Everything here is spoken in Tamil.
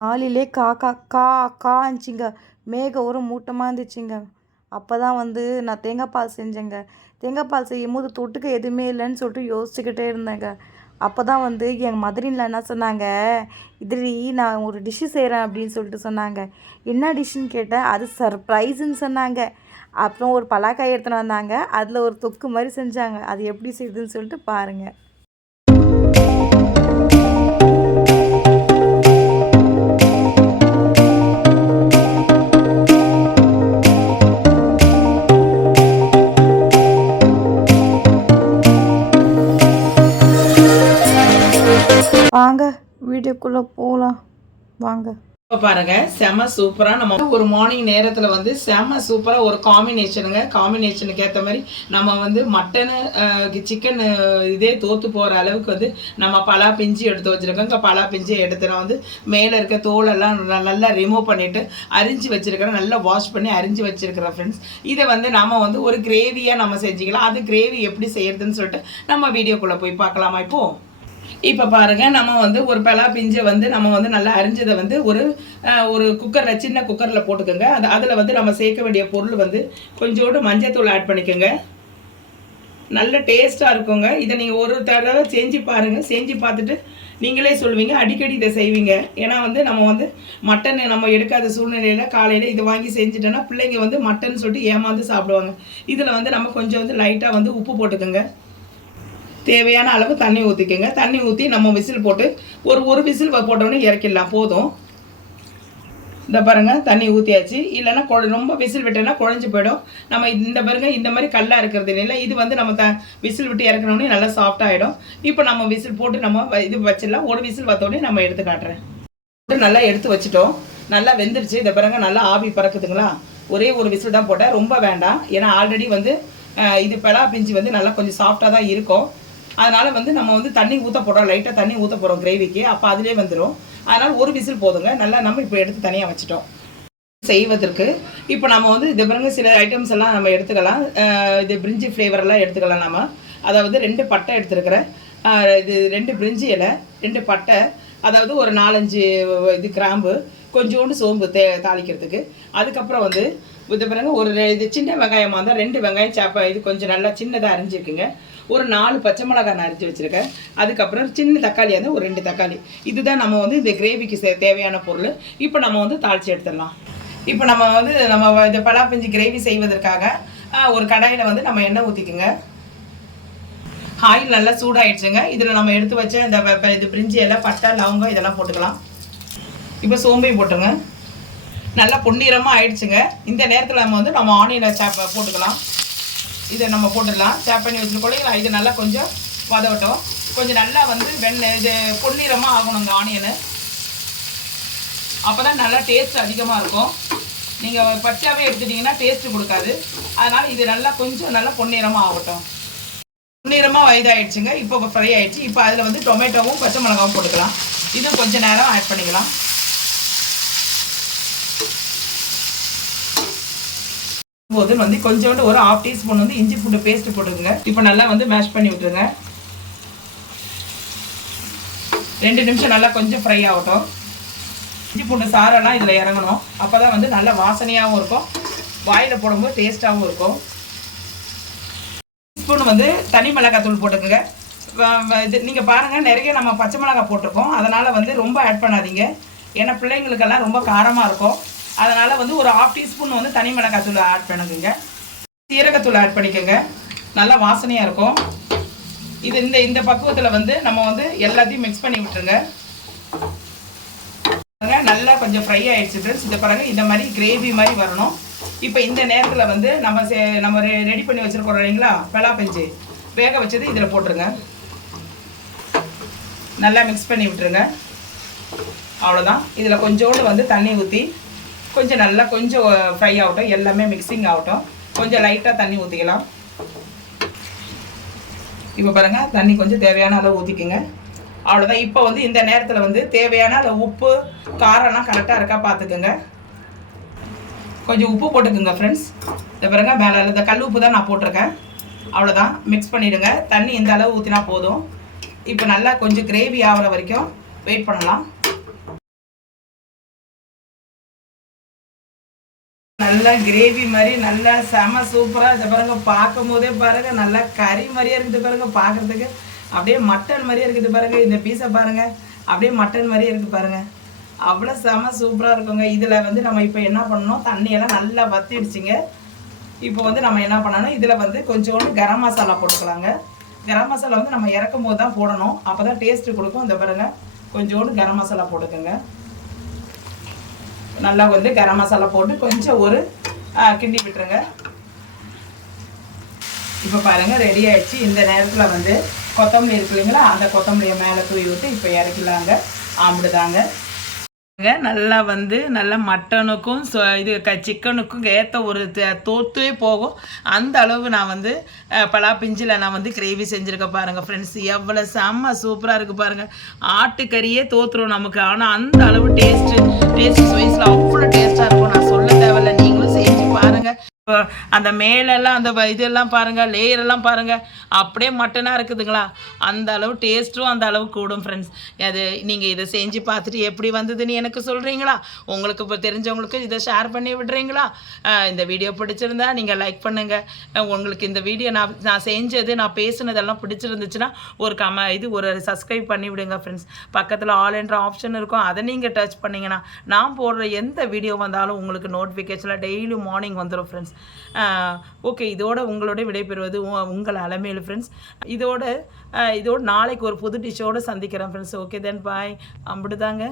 காலையிலே காக்கா கா காஞ்சிங்க. மேகம் ஒரு மூட்டமாக இருந்துச்சுங்க. அப்போ தான் வந்து நான் தேங்காய் பால் செஞ்சேங்க. தேங்காய் பால் செய்யும்போது தொட்டுக்க எதுவுமே இல்லைன்னு சொல்லிட்டு யோசிச்சுக்கிட்டே இருந்தேங்க. அப்போ தான் வந்து என் மதரின்ல என்ன சொன்னாங்க, இதுடி நான் ஒரு டிஷ்ஷு செய்கிறேன் அப்படின்னு சொல்லிட்டு சொன்னாங்க. என்ன டிஷ்ஷுன்னு கேட்டேன். அது சர்ப்ரைஸுன்னு சொன்னாங்க. அப்புறம் ஒரு பலாக்காய் எடுத்துன்னு வந்தாங்க. அதில் ஒரு தொக்கு மாதிரி செஞ்சாங்க. அது எப்படி செய்யுதுன்னு சொல்லிட்டு பாருங்கள். வாங்க வீடியோக்குள்ளே போகலாம் வாங்க. இப்போ பாருங்க செம சூப்பராக நம்ம ஒரு மார்னிங் நேரத்தில் வந்து செம சூப்பராக ஒரு காம்பினேஷனுக்கு ஏற்ற மாதிரி நம்ம வந்து மட்டனு சிக்கனு இதே தோற்று போகிற அளவுக்கு வந்து நம்ம பலா பிஞ்சு எடுத்து வச்சுருக்கோம். இங்கே பலா பிஞ்சு எடுத்து நான் வந்து மேலே இருக்க தோலெல்லாம் நல்லா ரிமூவ் பண்ணிவிட்டு அரிஞ்சு வச்சுருக்கிறேன். நல்லா வாஷ் பண்ணி அரிஞ்சு வச்சுருக்கிறேன் ஃப்ரெண்ட்ஸ். இதை வந்து நம்ம வந்து ஒரு கிரேவியாக நம்ம செஞ்சுக்கலாம். அது கிரேவி எப்படி செய்யறதுன்னு சொல்லிட்டு நம்ம வீடியோக்குள்ளே போய் பார்க்கலாமா இப்போது. இப்போ பாருங்கள், நம்ம வந்து ஒரு பலா பிஞ்சை வந்து நம்ம வந்து நல்லா அரிஞ்சதை வந்து ஒரு குக்கரில் சின்ன குக்கரில் போட்டுக்கோங்க. அதில் வந்து நம்ம சேர்க்க வேண்டிய பொருள் வந்து கொஞ்சோண்டு மஞ்சத்தூள் ஆட் பண்ணிக்கோங்க. நல்ல டேஸ்ட்டாக இருக்குங்க. இதை நீங்கள் ஒரு தடவை செஞ்சு பாருங்கள். செஞ்சு பார்த்துட்டு நீங்களே சொல்லுவீங்க, அடிக்கடி இதை செய்வீங்க. ஏன்னா வந்து நம்ம வந்து மட்டன் நம்ம எடுக்காத சூழ்நிலையில் காலையில் இதை வாங்கி செஞ்சுட்டோன்னா பிள்ளைங்க வந்து மட்டன் சொல்லிட்டு ஏமாந்து சாப்பிடுவாங்க. இதில் வந்து நம்ம கொஞ்சம் வந்து லைட்டாக வந்து உப்பு போட்டுக்கோங்க. தேவையான அளவு தண்ணி ஊற்றிக்கோங்க. தண்ணி ஊற்றி நம்ம விசில் போட்டு ஒரு விசில் போட்டோன்னே இறக்கிடலாம். போதும். இந்த பாருங்கள், தண்ணி ஊற்றியாச்சு. இல்லைன்னா ரொம்ப விசில் விட்டோன்னா குழஞ்சி போயிடும். நம்ம இந்த பாருங்க இந்த மாதிரி கல்லாக இருக்கிறது இல்லை. இது வந்து நம்ம விசில் விட்டு இறக்கணுன்னே நல்லா சாஃப்டாகிடும். இப்போ நம்ம விசில் போட்டு நம்ம இது வச்சிடலாம். ஒரு விசில் வந்தோடனே நம்ம எடுத்து காட்டுறேன். நல்லா எடுத்து வச்சுட்டோம். நல்லா வெந்துருச்சு. இதை பாருங்க, நல்லா ஆவி பறக்குதுங்களா. ஒரே ஒரு விசில் தான் போட்டேன், ரொம்ப வேண்டாம். ஏன்னா ஆல்ரெடி வந்து இது பலா பிஞ்சு வந்து நல்லா கொஞ்சம் சாஃப்டாக தான் இருக்கும். அதனால் வந்து நம்ம வந்து தண்ணி ஊற்ற போகிறோம், லைட்டாக தண்ணி ஊற்ற போகிறோம் கிரேவிக்கு. அப்போ அதிலே வந்துடும். அதனால் ஒரு விசில் போதுங்க. நல்லா நம்ம இப்போ எடுத்து தனியாக வச்சுட்டோம் செய்வதற்கு. இப்போ நம்ம வந்து இது பாருங்க, சில ஐட்டம்ஸ் எல்லாம் நம்ம எடுத்துக்கலாம். இது பிரிஞ்சி ஃப்ளேவரெல்லாம் எடுத்துக்கலாம். நம்ம அதாவது 2 பட்டை எடுத்துருக்கிறேன். இது 2 பிரிஞ்சி இலை, 2 பட்டை, அதாவது ஒரு 4-5 இது கிராம்பு, கொஞ்சோண்டு சோம்பு தாளிக்கிறதுக்கு. அதுக்கப்புறம் வந்து இது பாருங்க, ஒரு இது சின்ன வெங்காயமாக இருந்தால் 2 வெங்காயம் இது கொஞ்சம் நல்லா சின்னதாக அரிஞ்சிருக்குங்க. ஒரு 4 பச்சை மிளகாய் நான் அரிஞ்சு வச்சுருக்கேன். அதுக்கப்புறம் சின்ன தக்காளியாக இருந்தால் ஒரு 2 தக்காளி. இதுதான் நம்ம வந்து இந்த கிரேவிக்கு தேவையான பொருள். இப்போ நம்ம வந்து தாளித்து எடுத்துடலாம். இப்போ நம்ம வந்து இந்த பலா பிஞ்சு கிரேவி செய்வதற்காக ஒரு கடாயில் வந்து நம்ம எண்ணெய் ஊற்றிக்குங்க. ஆயில் நல்லா சூடாகிடுச்சுங்க. இதில் நம்ம எடுத்து வச்ச இது பிரிஞ்சி எல்லாம் பட்டை லவங்கம் இதெல்லாம் போட்டுக்கலாம். இப்போ சோம்பையும் போட்டுருங்க. நல்லா பொன்னிறமாக ஆயிடுச்சுங்க. இந்த நேரத்தில் நம்ம ஆனியனை போட்டுக்கலாம். இதை நம்ம போட்டுடலாம். சேப் பண்ணி வச்சுருக்கோம். இது நல்லா கொஞ்சம் வதவட்டும். கொஞ்சம் நல்லா வந்து இது பொன்னிறமாக ஆகணும் இந்த ஆனியனு. அப்போ தான் நல்லா டேஸ்ட் அதிகமாக இருக்கும். நீங்கள் பச்சையாகவே எடுத்துட்டிங்கன்னா டேஸ்ட்டு கொடுக்காது. அதனால் இது நல்லா கொஞ்சம் நல்லா பொன்னிறமாக ஆகட்டும். பொன்னிறமாக இதாகிடுச்சுங்க. இப்போ ஃப்ரை ஆகிடுச்சு. இப்போ அதில் வந்து டொமேட்டோவும் பச்சை மிளகாவும் போட்டுக்கலாம். இதுவும் கொஞ்சம் நேரம் ஆட் பண்ணிக்கலாம். போது வந்து கொஞ்சோண்டு ஒரு 1/2 டீஸ்பூன் வந்து இஞ்சி பூண்டு பேஸ்ட் போட்டுக்கோங்க. இப்போ நல்லா வந்து மேஷ் பண்ணி விட்டுருங்க. 2 நிமிஷம் நல்லா கொஞ்சம் ஃப்ரை ஆகட்டும். இஞ்சி பூண்டு சாரெல்லாம் இதில் இறங்கணும். அப்போ தான் வந்து நல்ல வாசனையாகவும் இருக்கும், வாயில் போடும்போது டேஸ்ட்டாகவும் இருக்கும். ஸ்பூன் வந்து தனி மிளகாத்தூள் போட்டுக்கோங்க. இது நீங்கள் பாருங்கள், நிறைய நம்ம பச்சை மிளகாய் போட்டிருக்கோம். அதனால் வந்து ரொம்ப ஆட் பண்ணாதீங்க. ஏன்னா பிள்ளைங்களுக்கெல்லாம் ரொம்ப காரமாக இருக்கும். அதனால் வந்து ஒரு 1/2 டீஸ்பூன் வந்து தனி மிளகாத்தூள் ஆட் பண்ணுங்க. சீரகத்தூள் ஆட் பண்ணிக்கோங்க. நல்லா வாசனையாக இருக்கும். இது இந்த பக்குவத்தில் வந்து நம்ம வந்து எல்லாத்தையும் மிக்ஸ் பண்ணி விட்டுருங்க. நல்லா கொஞ்சம் ஃப்ரை ஆகிடுச்சு ஃப்ரெண்ட்ஸ். இதை பாருங்கள், இந்த மாதிரி கிரேவி மாதிரி வரணும். இப்போ இந்த நேரத்தில் வந்து நம்ம ரெடி பண்ணி வச்சுருக்கோம் இல்லைங்களா, பலா பிஞ்சு வேக வச்சது இதில் போட்டுருங்க. நல்லா மிக்ஸ் பண்ணி விட்டுருங்க. அவ்வளோதான். இதில் கொஞ்சோண்டு வந்து தண்ணி ஊற்றி கொஞ்சம் நல்லா கொஞ்சம் ஃப்ரை ஆகட்டும். எல்லாமே மிக்சிங் ஆகட்டும். கொஞ்சம் லைட்டாக தண்ணி ஊற்றிக்கலாம். இப்போ பாருங்கள், தண்ணி கொஞ்சம் தேவையான அளவு ஊற்றிக்குங்க. அவ்வளோதான். இப்போ வந்து இந்த நேரத்தில் வந்து தேவையான அளவு உப்பு காரம்லாம் கரெக்டாக இருக்கா பார்த்துக்குங்க. கொஞ்சம் உப்பு போட்டுக்குங்க ஃப்ரெண்ட்ஸ். இதை பாருங்கள், மேலே இந்த கல் உப்பு தான் நான் போட்டிருக்கேன். அவ்வளோதான். மிக்ஸ் பண்ணிவிடுங்க. தண்ணி இந்த அளவு ஊற்றினா போதும். இப்போ நல்லா கொஞ்சம் கிரேவி ஆகிற வரைக்கும் வெயிட் பண்ணலாம். நல்லா கிரேவி மாதிரி நல்லா செம சூப்பராக இதை பாருங்க, பார்க்கும் போதே பாருங்க நல்லா கறி மாதிரியே இருக்குது பாருங்க, பார்க்குறதுக்கு அப்படியே மட்டன் மாதிரியே இருக்குது பாருங்க. இந்த பீஸை பாருங்க, அப்படியே மட்டன் மாதிரியே இருக்குது பாருங்க, அவ்வளோ செம சூப்பராக இருக்குங்க. இதில் வந்து நம்ம இப்போ என்ன பண்ணணும், தண்ணியெல்லாம் நல்லா வத்திடுச்சுங்க. இப்போ வந்து நம்ம என்ன பண்ணணும், இதில் வந்து கொஞ்சோண்டு கரம் மசாலா போட்டுக்கலாங்க. கரம் மசாலா வந்து நம்ம இறக்கும் போது தான் போடணும், அப்போ தான் டேஸ்ட்டு கொடுக்கும். இந்த பாருங்க, கொஞ்சோண்டு கரம் மசாலா போட்டுக்கோங்க. நல்லா வந்து கரம் மசாலா போட்டு கொஞ்சம் ஒரு கிண்டி விட்டுருங்க. இப்போ பாருங்கள் ரெடி ஆகிடுச்சு. இந்த நேரத்தில் வந்து கொத்தமல்லி இருக்கு இல்லைங்களா, அந்த கொத்தமல்லியை மேலே தூவி விட்டு இப்போ இறக்கலாங்க. ஆம்பிடுதாங்க. நல்லா வந்து நல்லா மட்டனுக்கும் இது சிக்கனுக்கும் ஏற்ற ஒரு தோத்துவே போகும். அந்த அளவு நான் வந்து பலா பிஞ்சில் நான் வந்து கிரேவி செஞ்சுருக்க பாருங்கள் ஃப்ரெண்ட்ஸ். எவ்வளோ செம்ம சூப்பராக இருக்குது பாருங்கள். ஆட்டுக்கறியே தோற்றுரும் நமக்கு, ஆனால் அந்த அளவு டேஸ்ட் வைஸில் அவ்வளோ டேஸ்ட்டாக இருக்கும். நான் சொல்ல தேவையில்லை, நீங்களும் செஞ்சு பாருங்கள். அந்த மேலெல்லாம் அந்த இதெல்லாம் பாருங்கள், லேயரெல்லாம் பாருங்கள், அப்படியே மட்டனாக இருக்குதுங்களா. அந்த அளவு டேஸ்ட்டும் அந்த அளவு கூடும் ஃப்ரெண்ட்ஸ். அது நீங்கள் இதை செஞ்சு பார்த்துட்டு எப்படி வந்ததுன்னு எனக்கு சொல்கிறீங்களா? உங்களுக்கு இப்போ தெரிஞ்சவங்களுக்கு இதை ஷேர் பண்ணி விடுறீங்களா? இந்த வீடியோ பிடிச்சிருந்தா நீங்கள் லைக் பண்ணுங்கள். உங்களுக்கு இந்த வீடியோ நான் செஞ்சது, நான் பேசுனதெல்லாம் பிடிச்சிருந்துச்சுன்னா ஒரு சப்ஸ்கிரைப் பண்ணி விடுங்க ஃப்ரெண்ட்ஸ். பக்கத்தில் ஆல் என்ற ஆப்ஷன் இருக்கும், அதை நீங்கள் டச் பண்ணிங்கன்னா நான் போடுற எந்த வீடியோ வந்தாலும் உங்களுக்கு நோட்டிஃபிகேஷனில் டெய்லி மார்னிங் வந்துடும் ஃப்ரெண்ட்ஸ். ஓகே, இதோட உங்களோட விடைபெறுவது உங்கள் அலமேலு ஃப்ரெண்ட்ஸ். இதோட நாளைக்கு ஒரு புது டிஷ்ஷோடு சந்திக்கிறேன் ஃப்ரெண்ட்ஸ். ஓகே தென் பாய். அப்படிதாங்க.